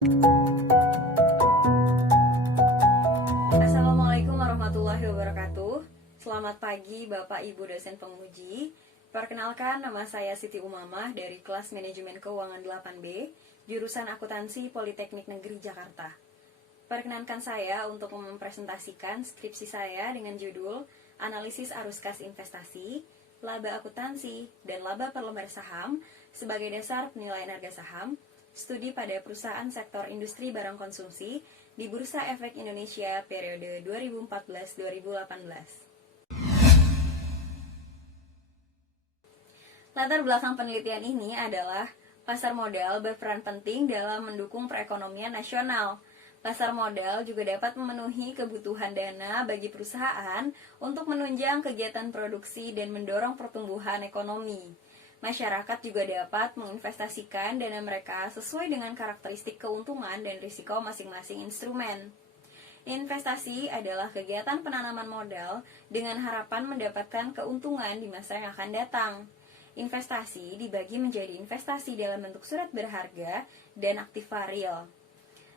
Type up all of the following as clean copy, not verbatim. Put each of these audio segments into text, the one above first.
Assalamualaikum warahmatullahi wabarakatuh. Selamat pagi Bapak Ibu dosen penguji. Perkenalkan, nama saya Siti Umamah dari kelas Manajemen Keuangan 8B, jurusan Akuntansi Politeknik Negeri Jakarta. Perkenankan saya untuk mempresentasikan skripsi saya dengan judul Analisis Arus Kas Investasi, Laba Akuntansi, dan Laba per lembar saham sebagai dasar penilaian harga saham, studi pada perusahaan sektor industri barang konsumsi di Bursa Efek Indonesia periode 2014-2018. Latar belakang penelitian ini adalah pasar modal berperan penting dalam mendukung perekonomian nasional. Pasar modal juga dapat memenuhi kebutuhan dana bagi perusahaan untuk menunjang kegiatan produksi dan mendorong pertumbuhan ekonomi. Masyarakat juga dapat menginvestasikan dana mereka sesuai dengan karakteristik keuntungan dan risiko masing-masing instrumen. Investasi adalah kegiatan penanaman modal dengan harapan mendapatkan keuntungan di masa yang akan datang. Investasi dibagi menjadi investasi dalam bentuk surat berharga dan aktiva real.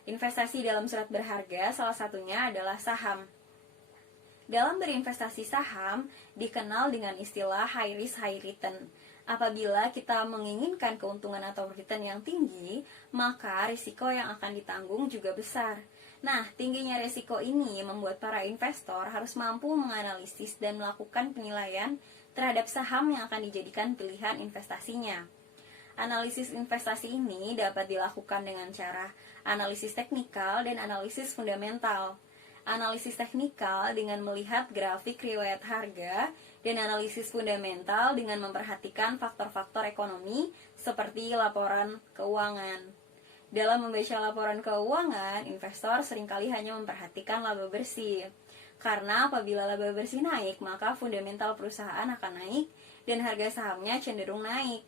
Investasi dalam surat berharga salah satunya adalah saham. Dalam berinvestasi saham dikenal dengan istilah high risk high return. Apabila kita menginginkan keuntungan atau return yang tinggi, maka risiko yang akan ditanggung juga besar. Nah, tingginya risiko ini membuat para investor harus mampu menganalisis dan melakukan penilaian terhadap saham yang akan dijadikan pilihan investasinya. Analisis investasi ini dapat dilakukan dengan cara analisis teknikal dan analisis fundamental. Analisis teknikal dengan melihat grafik riwayat harga, dan analisis fundamental dengan memperhatikan faktor-faktor ekonomi seperti laporan keuangan. Dalam membaca laporan keuangan, investor seringkali hanya memperhatikan laba bersih. Karena apabila laba bersih naik, maka fundamental perusahaan akan naik dan harga sahamnya cenderung naik.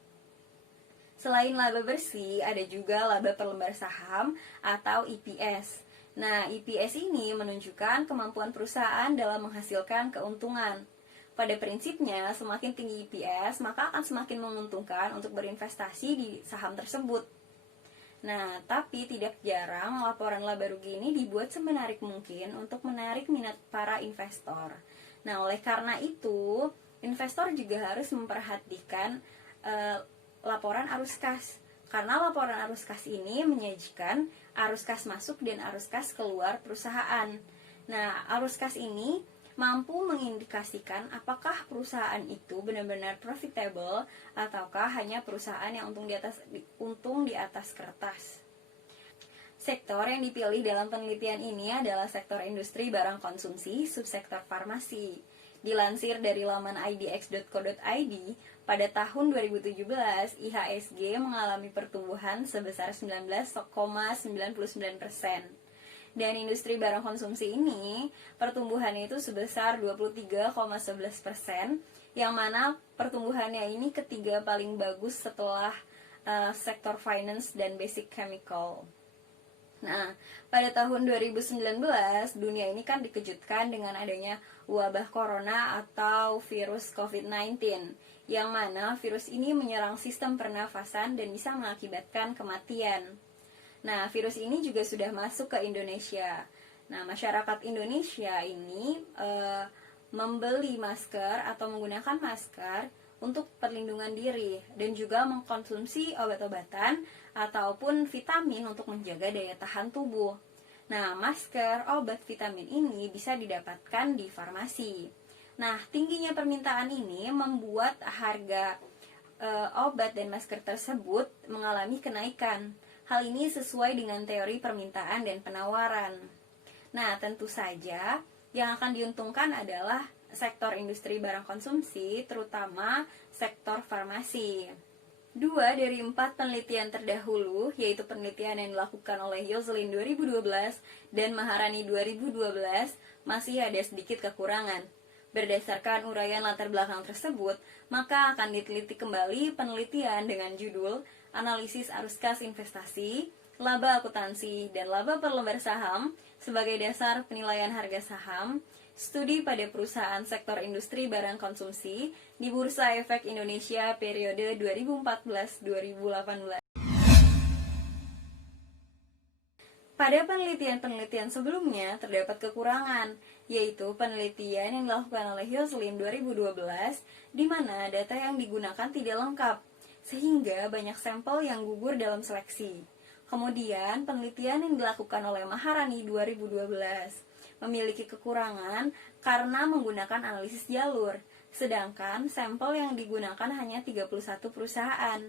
Selain laba bersih, ada juga laba per lembar saham atau EPS. Nah, EPS ini menunjukkan kemampuan perusahaan dalam menghasilkan keuntungan. Pada prinsipnya, semakin tinggi EPS, maka akan semakin menguntungkan untuk berinvestasi di saham tersebut. Nah, tapi tidak jarang laporan laba rugi ini dibuat semenarik mungkin untuk menarik minat para investor. Nah, oleh karena itu, investor juga harus memperhatikan laporan arus kas. Karena laporan arus kas ini menyajikan arus kas masuk dan arus kas keluar perusahaan. Nah, arus kas ini mampu mengindikasikan apakah perusahaan itu benar-benar profitable ataukah hanya perusahaan yang untung di atas kertas. Sektor yang dipilih dalam penelitian ini adalah sektor industri barang konsumsi, subsektor farmasi. Dilansir dari laman idx.co.id, pada tahun 2017, IHSG mengalami pertumbuhan sebesar 19,99%. Dan industri barang konsumsi ini, pertumbuhannya itu sebesar 23,11%, yang mana pertumbuhannya ini ketiga paling bagus setelah sektor finance dan basic chemical. Nah, pada tahun 2019, dunia ini kan dikejutkan dengan adanya wabah corona atau virus COVID-19, yang mana virus ini menyerang sistem pernafasan dan bisa mengakibatkan kematian. Nah, virus ini juga sudah masuk ke Indonesia. Nah, masyarakat Indonesia ini membeli masker atau menggunakan masker untuk perlindungan diri dan juga mengkonsumsi obat-obatan ataupun vitamin untuk menjaga daya tahan tubuh. Nah, masker, obat, vitamin ini bisa didapatkan di farmasi. Nah, tingginya permintaan ini membuat harga obat dan masker tersebut mengalami kenaikan. Hal ini sesuai dengan teori permintaan dan penawaran. Nah, tentu saja yang akan diuntungkan adalah sektor industri barang konsumsi, terutama sektor farmasi. 2 dari 4 penelitian terdahulu, yaitu penelitian yang dilakukan oleh Yoselin 2012 dan Maharani 2012, masih ada sedikit kekurangan. Berdasarkan uraian latar belakang tersebut, maka akan diteliti kembali penelitian dengan judul Analisis Arus Kas Investasi, Laba Akuntansi, dan Laba per lembar saham sebagai dasar penilaian harga saham, studi pada perusahaan sektor industri barang konsumsi di Bursa Efek Indonesia periode 2014-2018. Pada penelitian-penelitian sebelumnya terdapat kekurangan, yaitu penelitian yang dilakukan oleh Yoselin 2012, di mana data yang digunakan tidak lengkap, sehingga banyak sampel yang gugur dalam seleksi. Kemudian, penelitian yang dilakukan oleh Maharani 2012 memiliki kekurangan karena menggunakan analisis jalur, sedangkan sampel yang digunakan hanya 31 perusahaan.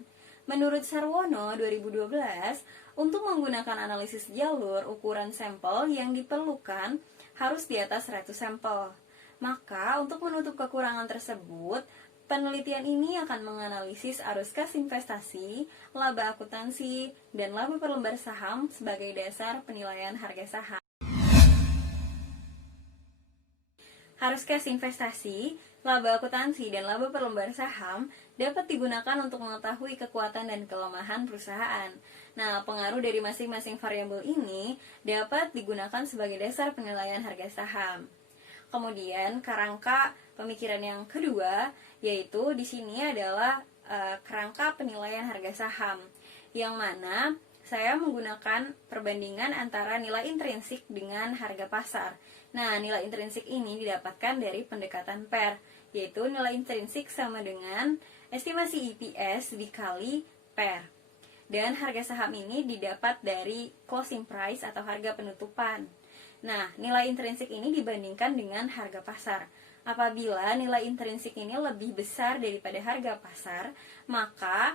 Menurut Sarwono 2012, untuk menggunakan analisis jalur, ukuran sampel yang diperlukan harus di atas 100 sampel. Maka, untuk menutup kekurangan tersebut, penelitian ini akan menganalisis arus kas investasi, laba akuntansi, dan laba per lembar saham sebagai dasar penilaian harga saham. Arus kas investasi, laba akuntansi, dan laba per lembar saham dapat digunakan untuk mengetahui kekuatan dan kelemahan perusahaan. Nah, pengaruh dari masing-masing variabel ini dapat digunakan sebagai dasar penilaian harga saham. Kemudian, kerangka pemikiran yang kedua, yaitu di sini adalah kerangka penilaian harga saham, yang mana saya menggunakan perbandingan antara nilai intrinsik dengan harga pasar. Nah, nilai intrinsik ini didapatkan dari pendekatan PER, yaitu nilai intrinsik sama dengan estimasi EPS dikali PER. Dan harga saham ini didapat dari closing price atau harga penutupan. Nah, nilai intrinsik ini dibandingkan dengan harga pasar. Apabila nilai intrinsik ini lebih besar daripada harga pasar, maka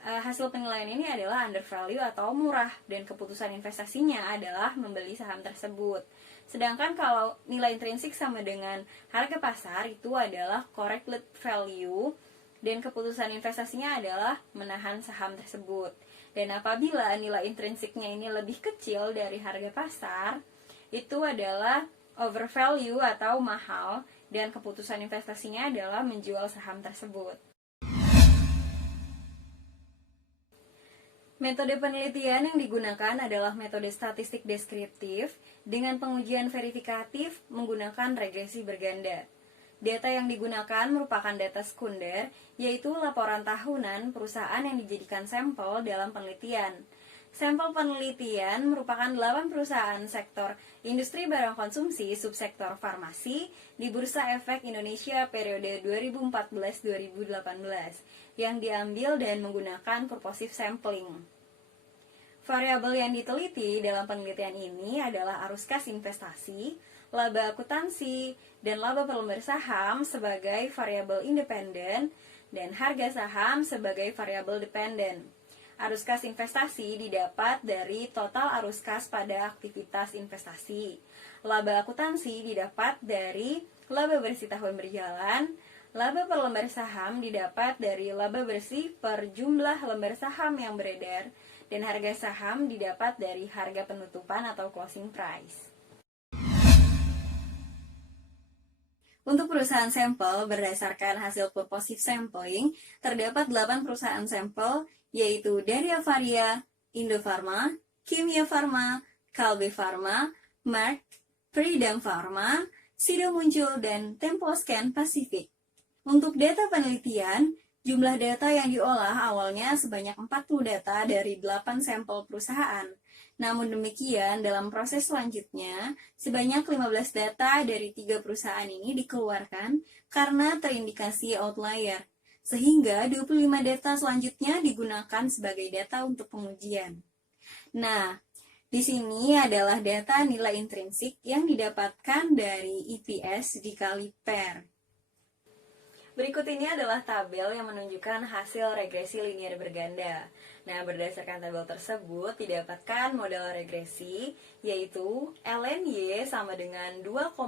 hasil penilaian ini adalah undervalue atau murah, dan keputusan investasinya adalah membeli saham tersebut. Sedangkan kalau nilai intrinsik sama dengan harga pasar, itu adalah corrected value, dan keputusan investasinya adalah menahan saham tersebut. Dan apabila nilai intrinsiknya ini lebih kecil dari harga pasar, itu adalah overvalue atau mahal, dan keputusan investasinya adalah menjual saham tersebut. Metode penelitian yang digunakan adalah metode statistik deskriptif dengan pengujian verifikatif menggunakan regresi berganda. Data yang digunakan merupakan data sekunder, yaitu laporan tahunan perusahaan yang dijadikan sampel dalam penelitian. Sampel penelitian merupakan 8 perusahaan sektor industri barang konsumsi subsektor farmasi di Bursa Efek Indonesia periode 2014-2018 yang diambil dan menggunakan purposive sampling. Variabel yang diteliti dalam penelitian ini adalah arus kas investasi, laba akuntansi, dan laba per lembar saham sebagai variabel independen dan harga saham sebagai variabel dependen. Arus kas investasi didapat dari total arus kas pada aktivitas investasi. Laba akuntansi didapat dari laba bersih tahun berjalan. Laba per lembar saham didapat dari laba bersih per jumlah lembar saham yang beredar. Dan harga saham didapat dari harga penutupan atau closing price. Untuk perusahaan sampel berdasarkan hasil purposive sampling, terdapat 8 perusahaan sampel, yaitu dari Avaria, Indofarma, Kimia Farma, Kalbe Farma, Merck, Peridam Farma, Sido Muncul, dan Temposcan Pacific. Untuk data penelitian, jumlah data yang diolah awalnya sebanyak 40 data dari 8 sampel perusahaan. Namun demikian, dalam proses selanjutnya, sebanyak 15 data dari 3 perusahaan ini dikeluarkan karena terindikasi outlier, sehingga 25 data selanjutnya digunakan sebagai data untuk pengujian. Nah, di sini adalah data nilai intrinsik yang didapatkan dari EPS dikali PER. Berikut ini adalah tabel yang menunjukkan hasil regresi linear berganda. Nah, berdasarkan tabel tersebut didapatkan model regresi, yaitu ln Y sama dengan 2,025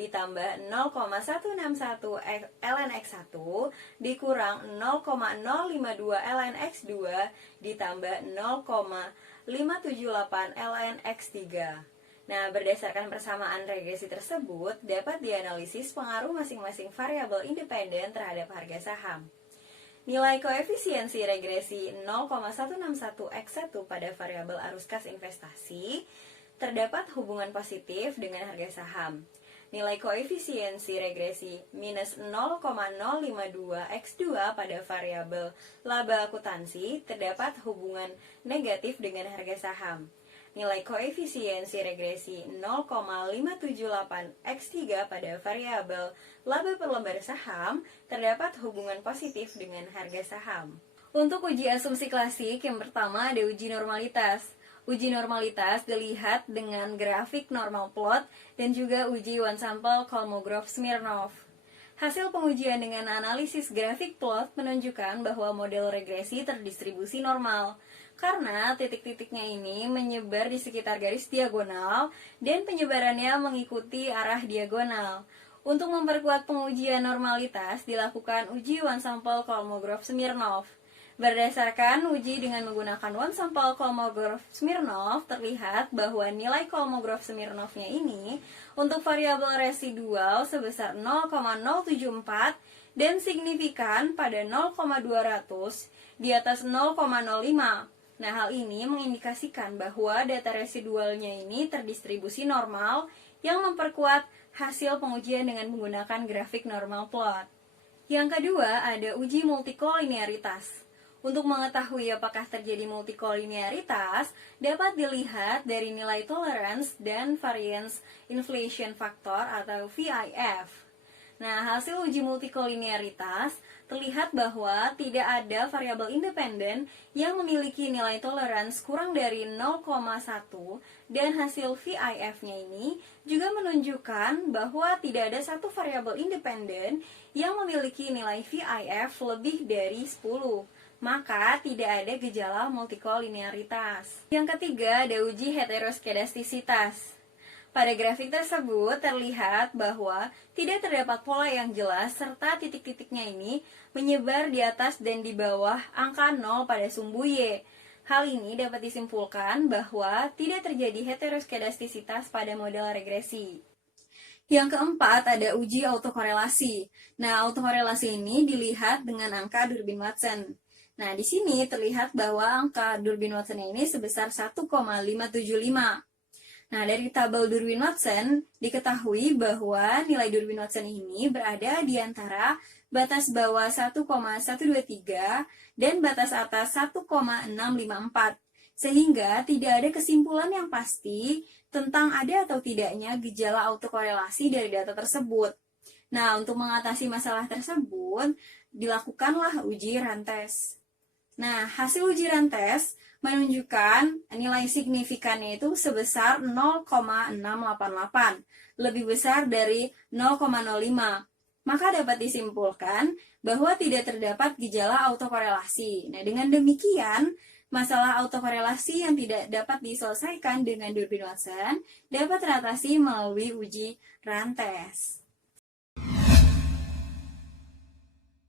ditambah 0,161 ln X1 dikurang 0,052 ln X2 ditambah 0,578 ln X3. Nah, berdasarkan persamaan regresi tersebut, dapat dianalisis pengaruh masing-masing variabel independen terhadap harga saham. Nilai koefisiensi regresi 0,161x1 pada variabel arus kas investasi, terdapat hubungan positif dengan harga saham. nilai koefisiensi regresi minus 0,052x2 pada variabel laba akuntansi terdapat hubungan negatif dengan harga saham. Nilai koefisiensi regresi 0,578x3 pada variabel laba per lembar saham terdapat hubungan positif dengan harga saham. Untuk uji asumsi klasik, yang pertama ada uji normalitas. Uji normalitas dilihat dengan grafik normal plot dan juga uji one sample Kolmogorov Smirnov. Hasil pengujian dengan analisis grafik plot menunjukkan bahwa model regresi terdistribusi normal karena titik-titiknya ini menyebar di sekitar garis diagonal dan penyebarannya mengikuti arah diagonal. Untuk memperkuat pengujian normalitas dilakukan uji one sample Kolmogorov Smirnov. Berdasarkan uji dengan menggunakan one sample Kolmogorov Smirnov, terlihat bahwa nilai Kolmogorov Smirnovnya ini untuk variabel residual sebesar 0,074 dan signifikan pada 0,200 di atas 0,05. Nah, hal ini mengindikasikan bahwa data residualnya ini terdistribusi normal yang memperkuat hasil pengujian dengan menggunakan grafik normal plot. Yang kedua, ada uji multikolinearitas. Untuk mengetahui apakah terjadi multikolinearitas, dapat dilihat dari nilai tolerance dan variance inflation factor atau VIF. Nah, hasil uji multikolinearitas terlihat bahwa tidak ada variabel independen yang memiliki nilai tolerance kurang dari 0,1 dan hasil VIF-nya ini juga menunjukkan bahwa tidak ada satu variabel independen yang memiliki nilai VIF lebih dari 10. Maka tidak ada gejala multikolinearitas. Yang ketiga ada uji heteroskedastisitas. Pada grafik tersebut terlihat bahwa tidak terdapat pola yang jelas serta titik-titiknya ini menyebar di atas dan di bawah angka 0 pada sumbu Y. Hal ini dapat disimpulkan bahwa tidak terjadi heteroskedastisitas pada model regresi. Yang keempat ada uji autokorelasi. Nah, autokorelasi ini dilihat dengan angka Durbin-Watson. Nah, di sini terlihat bahwa angka Durbin-Watson ini sebesar 1,575. Nah, dari tabel Durbin-Watson diketahui bahwa nilai Durbin-Watson ini berada di antara batas bawah 1,123 dan batas atas 1,654. Sehingga tidak ada kesimpulan yang pasti tentang ada atau tidaknya gejala autokorelasi dari data tersebut. Nah, untuk mengatasi masalah tersebut, dilakukanlah uji Rantes. Nah, hasil uji Rantes menunjukkan nilai signifikannya itu sebesar 0,688, lebih besar dari 0,05. Maka dapat disimpulkan bahwa tidak terdapat gejala autokorelasi. Nah, dengan demikian, masalah autokorelasi yang tidak dapat diselesaikan dengan Durbin-Watson dapat teratasi melalui uji Rantes.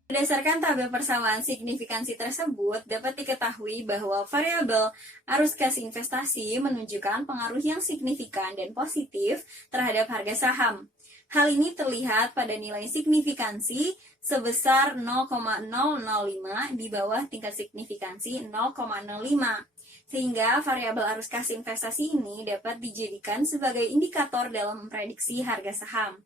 Berdasarkan tabel persamaan signifikansi tersebut, dapat diketahui bahwa variabel arus kas investasi menunjukkan pengaruh yang signifikan dan positif terhadap harga saham. Hal ini terlihat pada nilai signifikansi sebesar 0,005 di bawah tingkat signifikansi 0,05. Sehingga variabel arus kas investasi ini dapat dijadikan sebagai indikator dalam memprediksi harga saham.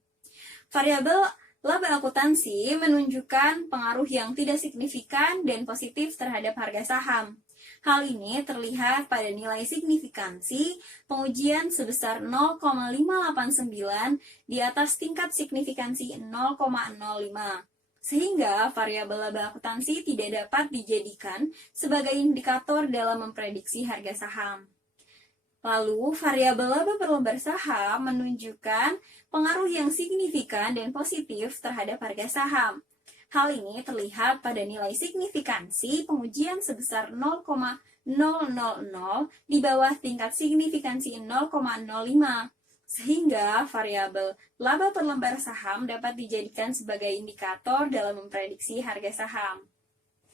Variabel laba akuntansi menunjukkan pengaruh yang tidak signifikan dan positif terhadap harga saham. Hal ini terlihat pada nilai signifikansi pengujian sebesar 0,589 di atas tingkat signifikansi 0,05. Sehingga variabel laba akuntansi tidak dapat dijadikan sebagai indikator dalam memprediksi harga saham. Lalu, variabel laba per lembar saham menunjukkan pengaruh yang signifikan dan positif terhadap harga saham. Hal ini terlihat pada nilai signifikansi pengujian sebesar 0,000 di bawah tingkat signifikansi 0,05. Sehingga variabel laba per lembar saham dapat dijadikan sebagai indikator dalam memprediksi harga saham.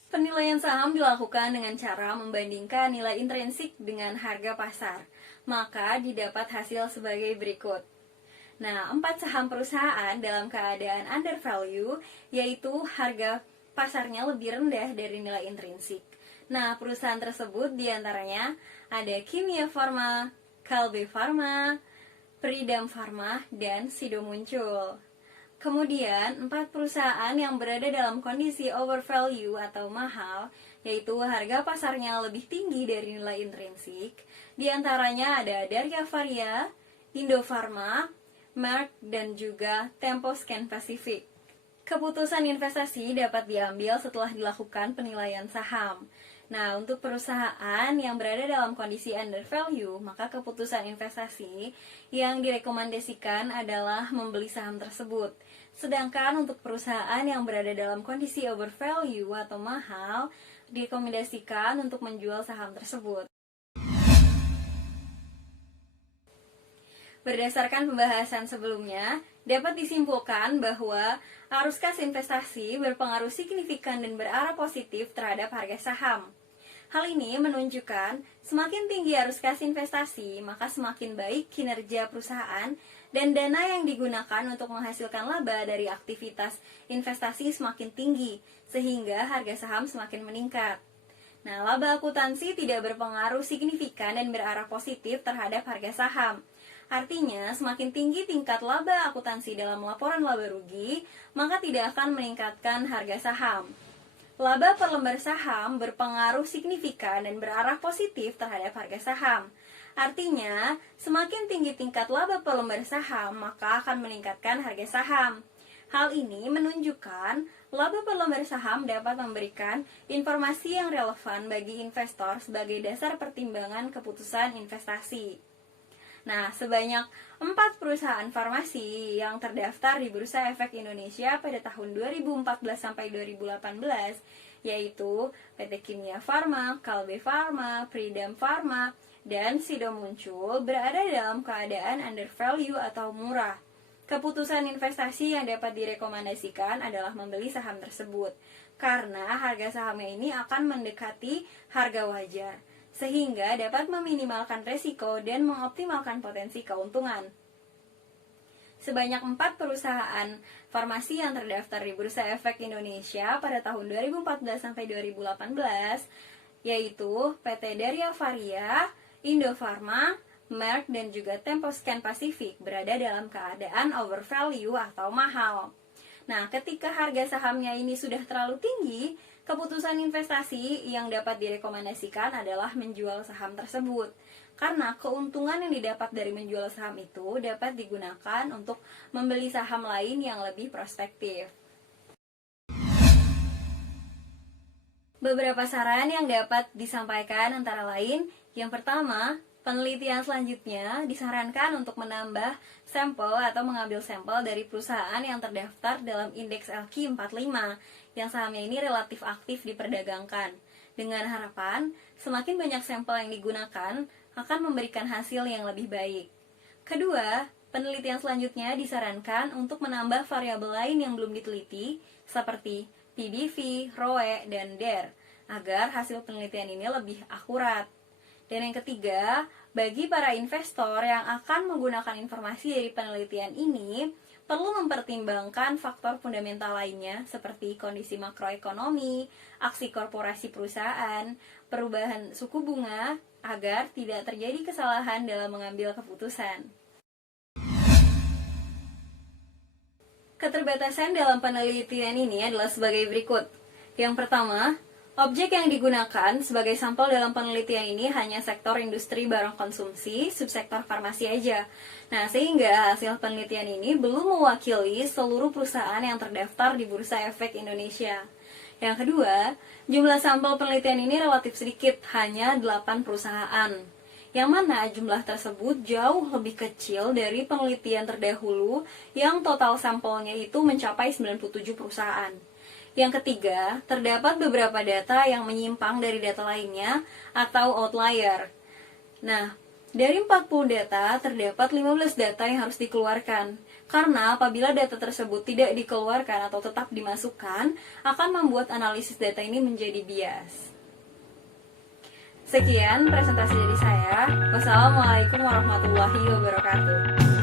Penilaian saham dilakukan dengan cara membandingkan nilai intrinsik dengan harga pasar. Maka didapat hasil sebagai berikut. Nah, 4 saham perusahaan dalam keadaan undervalue, yaitu harga pasarnya lebih rendah dari nilai intrinsik. Nah, perusahaan tersebut diantaranya ada Kimia Farma, Kalbe Farma, Peridam Pharma, dan Sido muncul. Kemudian, 4 perusahaan yang berada dalam kondisi overvalue atau mahal, yaitu harga pasarnya lebih tinggi dari nilai intrinsik. Di antaranya ada Darya Varia, Indofarma, Merck, dan juga Temposcan Pacific. Keputusan investasi dapat diambil setelah dilakukan penilaian saham. Nah, untuk perusahaan yang berada dalam kondisi undervalue, maka keputusan investasi yang direkomendasikan adalah membeli saham tersebut. Sedangkan untuk perusahaan yang berada dalam kondisi overvalue atau mahal, direkomendasikan untuk menjual saham tersebut. Berdasarkan pembahasan sebelumnya, dapat disimpulkan bahwa arus kas investasi berpengaruh signifikan dan berarah positif terhadap harga saham. Hal ini menunjukkan semakin tinggi arus kas investasi, maka semakin baik kinerja perusahaan dan dana yang digunakan untuk menghasilkan laba dari aktivitas investasi semakin tinggi, sehingga harga saham semakin meningkat. Nah, laba akuntansi tidak berpengaruh signifikan dan berarah positif terhadap harga saham. Artinya, semakin tinggi tingkat laba akuntansi dalam laporan laba rugi, maka tidak akan meningkatkan harga saham. Laba per lembar saham berpengaruh signifikan dan berarah positif terhadap harga saham. Artinya, semakin tinggi tingkat laba per lembar saham, maka akan meningkatkan harga saham. Hal ini menunjukkan laba per lembar saham dapat memberikan informasi yang relevan bagi investor sebagai dasar pertimbangan keputusan investasi. Nah, sebanyak 4 perusahaan farmasi yang terdaftar di Bursa Efek Indonesia pada tahun 2014 sampai 2018, yaitu PT Kimia Farma, Kalbe Farma, Peridam Pharma, dan Sido muncul berada dalam keadaan undervalue atau murah. Keputusan investasi yang dapat direkomendasikan adalah membeli saham tersebut, karena harga sahamnya ini akan mendekati harga wajar, sehingga dapat meminimalkan resiko dan mengoptimalkan potensi keuntungan. Sebanyak 4 perusahaan farmasi yang terdaftar di Bursa Efek Indonesia pada tahun 2014 sampai 2018, yaitu PT Darya Varia, Indofarma, Merck, dan juga Temposcan Pacific berada dalam keadaan overvalue atau mahal. Nah, ketika harga sahamnya ini sudah terlalu tinggi, keputusan investasi yang dapat direkomendasikan adalah menjual saham tersebut. Karena keuntungan yang didapat dari menjual saham itu dapat digunakan untuk membeli saham lain yang lebih prospektif. Beberapa saran yang dapat disampaikan antara lain, yang pertama, penelitian selanjutnya disarankan untuk menambah sampel atau mengambil sampel dari perusahaan yang terdaftar dalam indeks LQ45 yang sahamnya ini relatif aktif diperdagangkan. Dengan harapan, semakin banyak sampel yang digunakan akan memberikan hasil yang lebih baik. Kedua, penelitian selanjutnya disarankan untuk menambah variabel lain yang belum diteliti seperti PBV, ROE, dan DER agar hasil penelitian ini lebih akurat. Dan yang ketiga, bagi para investor yang akan menggunakan informasi dari penelitian ini, perlu mempertimbangkan faktor fundamental lainnya seperti kondisi makroekonomi, aksi korporasi perusahaan, perubahan suku bunga, agar tidak terjadi kesalahan dalam mengambil keputusan. Keterbatasan dalam penelitian ini adalah sebagai berikut. Yang pertama, objek yang digunakan sebagai sampel dalam penelitian ini hanya sektor industri barang konsumsi, subsektor farmasi aja. Nah, sehingga hasil penelitian ini belum mewakili seluruh perusahaan yang terdaftar di Bursa Efek Indonesia. Yang kedua, jumlah sampel penelitian ini relatif sedikit, hanya 8 perusahaan. Yang mana jumlah tersebut jauh lebih kecil dari penelitian terdahulu yang total sampelnya itu mencapai 97 perusahaan. Yang ketiga, terdapat beberapa data yang menyimpang dari data lainnya atau outlier. Nah, dari 40 data, terdapat 15 data yang harus dikeluarkan. Karena apabila data tersebut tidak dikeluarkan atau tetap dimasukkan, akan membuat analisis data ini menjadi bias. Sekian presentasi dari saya. Wassalamualaikum warahmatullahi wabarakatuh.